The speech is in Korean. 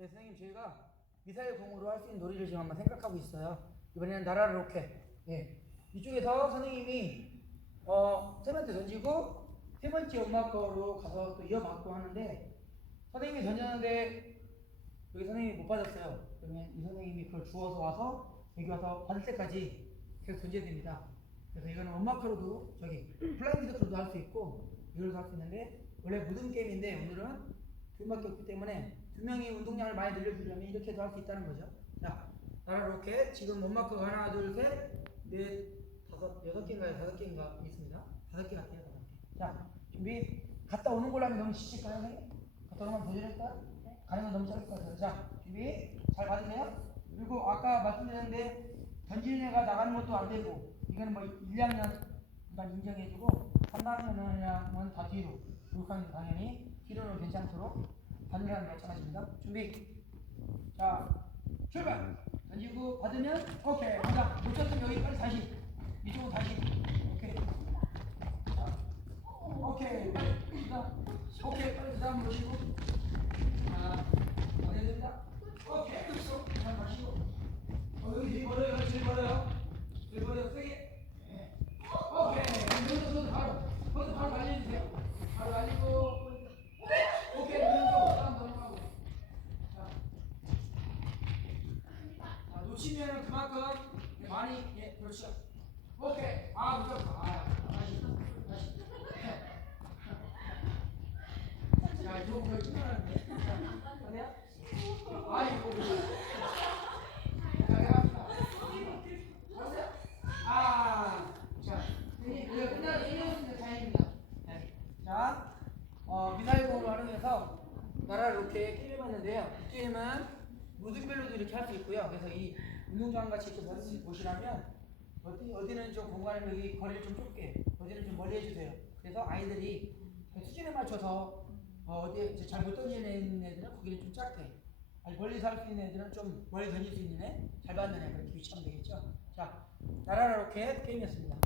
네, 선생님 저희가 미사일 공으로 할 수 있는 놀이를 지금 한번 생각하고 있어요. 이번에는 나라를 로켓. 예. 이쪽에서 선생님이 어, 세 번째 던지고 세 번째 엄마 거로 가서 또 이어받고 하는데 선생님이 던졌는데 여기 선생님이 못 받았어요. 그러면 이 선생님이 그걸 주워서 와서 여기 와서 받을 때까지 계속 던져야 됩니다. 그래서 이거는 엄마 카로도 저기 플라잉 스크로도 할 수 있고 이걸도 할 수 있는데 원래 모든 게임인데 오늘은 두 명밖에 없기 때문에 두 명이 운동량을 많이 늘려주려면 이렇게도 할 수 있다는 거죠. 자, 나라 로켓 지금 엄마카 하나 둘 셋 넷 다섯 여섯 개인가요? 다섯 개인가 있습니다. 다섯 개 같아요. 다섯 개. 자, 준비. 갔다 오는 걸로 하면 너무 지칠까요, 선생님? 갔다 오는 건 도전할까요? 가는 건 너무 짧을 것 같아요. 자, 준비. 잘 받으세요. 그리고 아까 말씀드렸는데 던지는 애가 나가는 것도 안 되고 이거는 뭐 1, 2학년 일단 인정해주고 3학년은 다 뒤로 6학년 당연히 뒤로는 괜찮도록 반이랑 마찬가지입니다. 준비. 자, 출발. 던지고 받으면 오케이. 가자. 놓쳤으면 여기 빨리 다시 이쪽으로 다시. 오케이. 자, 오케이. 빨리. 오케이. 빨리 그 다음 보시고. 자, 어디야 됩니다. 오케이. 끝으로. 그다음 마시고. 어, 여기 제일 멀어요. 여기 제일 멀어요. 제일 멀어요. 세게. 네. 오케이. 여기서 손 바로. 손 바로 달려주세요. 바로 달리고. 오케이. 왼쪽. 그다음 넘어가고. 자. 자, 놓치면은 그만큼 많이 예 그렇죠. 오케이. 아 무조건. 아 다시 다시. 자 이거 거의 끝나는데? 아이고 끝나서 이겼습니다 다행입니다. 네. 자 어, 미사일 공을 활용해서 나라 이렇게 이 게임은 무등별로도 이렇게 할 수 있고요. 그래서 이 운동장 같이 이렇게 보시- 보시라면 어디, 어디는 좀 공간을 여기 거리를 좀 좁게, 어디는 좀 멀리 해주세요. 그래서 아이들이 그 수준에 맞춰서 어, 디에 잘못 던지는 애들은 거기는 좀 작게, 멀리서 할 수 있는 애들은 좀 멀리 던질 수 있는 애, 잘 받는 애 그렇게 위치하면 되겠죠. 자, 나라라 로켓 게임이었습니다.